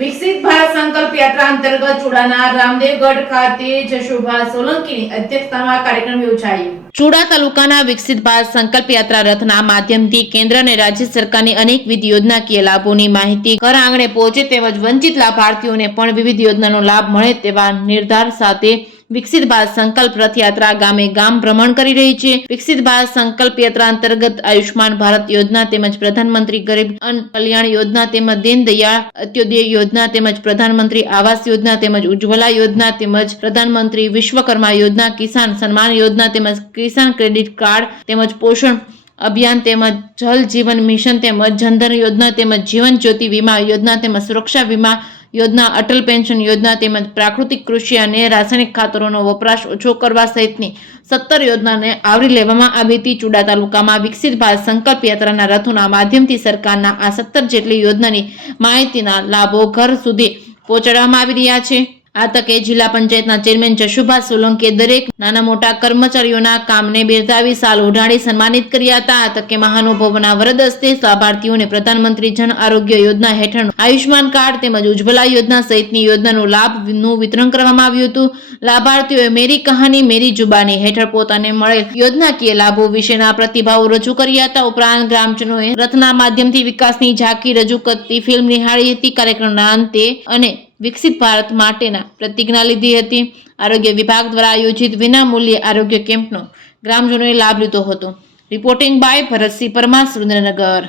વિકસિત ભારત સંકલ્પ યાત્રા અંતર્ગત ચૂડાના રામદેવગઢ ખાતે જશુભા સોલંકીની અધ્યક્ષતામાં કાર્યક્રમ યોજાયો। ચૂડા તાલુકાના વિકસિત ભારત સંકલ્પ યાત્રા રથના માધ્યમથી કેન્દ્ર અને રાજ્ય સરકારની અનેકવિધ યોજનાકીય લાભોની માહિતી ઘર આંગણે પહોંચે તેમજ વંચિત લાભાર્થીઓને પણ વિવિધ યોજનાનો લાભ મળે તેવા નિર્ધાર સાથે વિકસિત ભારત સંકલ્પ રથયાત્રા ગામે ગામ ભ્રમણ કરી રહી છે। વિકસિત ભારત સંકલ્પ યાત્રા અંતર્ગત આયુષ્માન ભારત યોજના તેમજ પ્રધાનમંત્રી ગરીબ કલ્યાણ યોજના તેમજ દીન દયાળ અંત્યોદય યોજના તેમજ પ્રધાનમંત્રી આવાસ યોજના તેમજ ઉજ્જવલા યોજના તેમજ પ્રધાનમંત્રી વિશ્વકર્મા યોજના, કિસાન સન્માન યોજના તેમજ કિસાન ક્રેડિટ કાર્ડ તેમજ પોષણ અભિયાન તેમજ જલ જીવન મિશન તેમજ જનધન યોજના તેમજ જીવન જ્યોતિ વીમા યોજના તેમજ સુરક્ષા વીમા યોજના, અટલ પેન્શન યોજના તેમજ પ્રાકૃતિક કૃષિ અને રાસાયણિક ખાતરોનો વપરાશ ઓછો કરવા સહિતની 17 યોજનાને આવરી લેવામાં આવી હતી। ચૂડા તાલુકામાં વિકસિત ભારત સંકલ્પ યાત્રાના રથોના માધ્યમથી સરકારના આ 17 જેટલી યોજનાની માહિતીના લાભો ઘર સુધી પહોંચાડવામાં આવી રહ્યા છે। આ તકે જિલ્લા પંચાયતના ચેરમેન જશુભા સોલંકીએ દરેક નાના મોટા કર્મચારીઓના કામને બિરદાવી શાલ ઓઢાડી સન્માનિત કર્યા હતા। આ તકે મહાનુભાવોના વરદ હસ્તે લાભાર્થીઓને પ્રધાનમંત્રી જન આરોગ્ય યોજના હેઠળ આયુષ્માન કાર્ડ તેમજ ઉજ્જવલા યોજના સહિતની યોજનાનો લાભનું વિતરણ કરવામાં આવ્યું હતું। લાભાર્થીઓએ મેરી કહાની મેરી જુબાની હેઠળ પોતાને મળેલ યોજનાકીય લાભો વિશેના પ્રતિભાવો રજૂ કર્યા હતા। ઉપરાંત ગ્રામજનોએ રથના માધ્યમથી વિકાસની ઝાંખી રજૂ કરતી ફિલ્મ નિહાળી હતી। કાર્યક્રમના અંતે અને વિકસિત ભારત માટેના પ્રતિજ્ઞા લીધી હતી। આરોગ્ય વિભાગ દ્વારા આયોજિત વિનામૂલ્યે આરોગ્ય કેમ્પનો ગ્રામજનોએ લાભ લીધો હતો। Reporting by Bharatsinh Parmar, Surendranagar.